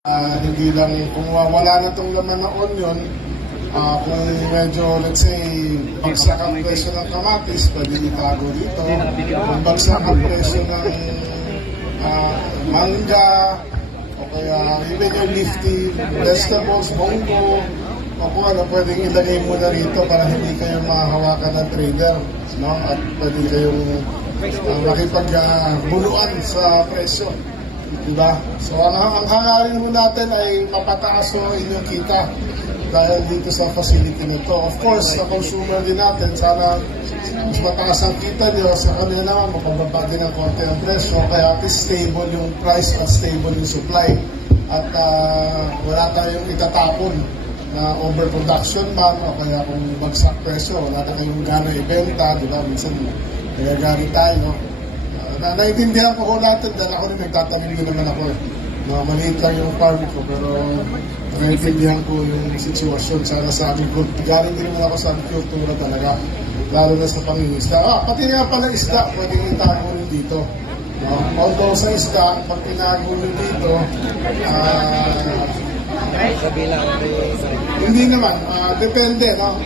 Hindi lang kung wala na itong laman ng onion, kung medyo, let's say, bagsak ang presyo ng kamatis, pwede itago dito. Kung bagsak ang presyo ng mangga, o kaya even yung leafy vegetables, munggo, o kung ano, pwedeng ilagay mo na rito para hindi kayo mahahawakan ng trader, no? At pwede kayong makipagbuluan sa presyo. Diba? So ang hangarin mo natin ay mapataas o inyong kita dahil dito sa facility nito. Of course, sa consumer din natin, sana mas mataas ang kita nyo. Sa kanila naman, mapababa din ang konti ang presyo. Kaya at least stable yung price at stable yung supply. At wala tayong itatapon na overproduction man o kaya kung bagsak presyo, wala na kayong gano'y ibenta. Diba? Minsan, nagagari tayo. Naintindihan ko natin dahil ako rin nagtatanim din naman ako. Maliit lang yung farm ko pero naintindihan ko yung sitwasyon. Sana sa agriculture, galing din naman ako sa agricultura talaga, lalo na sa pangingisda. Pati nga pala isda, pwedeng itago rin dito. Although sa isda, pag tinago rin dito, hindi naman, depende, no?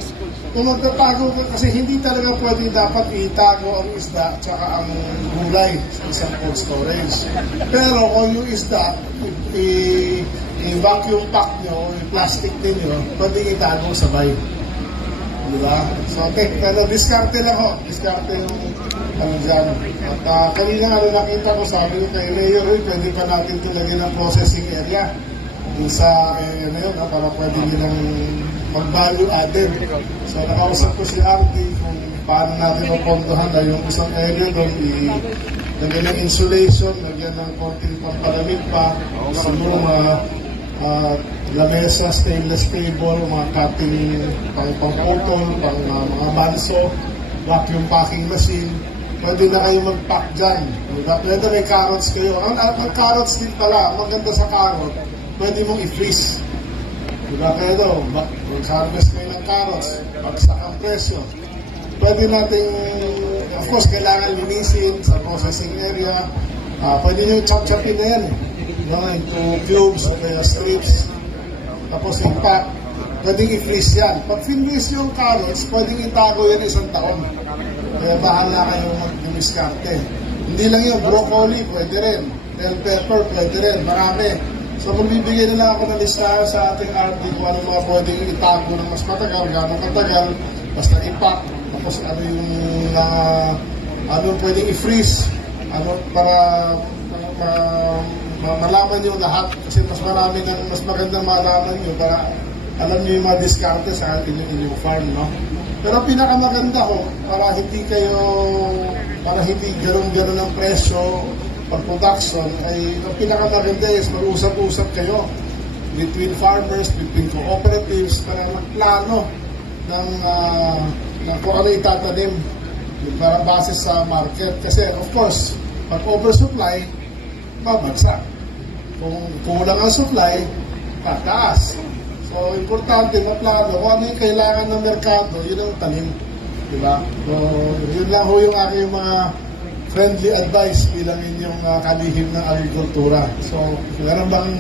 Kung magtatago ka, kasi hindi talaga pwede dapat itago ang isda at saka ang gulay sa isang cold storage. Pero kung yung isda, i-vacuum pack nyo, i-plastic din nyo, pwede itago sabay. Diba? So, diskarte lang ho. Diskarte yung dyan. At kanina nga nakita ko, sabi ko kay Mayor, pwede pa natin tulagin ng processing area. Yung sa, para pwede nilang mag-value added. So, nakausap ko si Artie kung paano natin mapondohan na yung isang area doon, lagyan ng insulation, lagyan ng konting pampalamig pa, siguro lamesa, stainless table, mga cutting, pang-putol, mga banso, vacuum packing machine. Pwede na kayo mag-pack dyan. Pwede may carrots kayo. Ang carrots din pala, maganda sa carrot, pwede mong i-freeze. Diba kayo daw, mag-harvest kayo ng carrots, bagsak ang presyo. Pwede natin, of course, kailangan linisin sa processing area. Pwede nyo chop-chopin na yan, into cubes o kaya strips. Tapos impact, pwedeng i-freeze yan. Pag freeze yung carrots, pwedeng itago yan isang taon. Kaya bahala kayo mag-diskarte. Hindi lang yung broccoli, pwede rin. Bell pepper, pwede rin. Marami. So, magbibigay na lang ako ng listahan sa ating RD kung ano mga pwedeng itago ng mas matagal, gano'ng katagal, basta impact, tapos ano yung pwedeng i-freeze, para malaman nyo lahat, kasi mas magandang malaman nyo para alam nyo yung mga diskarte sa inyong farm, no? Pero pinakamaganda ko, para hindi gano'n ang presyo, pag-production, ay ang pinakamaganda is mag-usap-usap kayo between farmers, between cooperatives, para magplano ng kung ano itatanim para base sa market. Kasi of course, pag oversupply, babagsak. Kung kulang ang supply, tataas. So, importante maplano kung ano yung kailangan ng merkado, yun ang tanim. Diba? So, yun lang ho yung aking mga friendly advice bilang inyong kalihim ng agrikultura. So, meron bang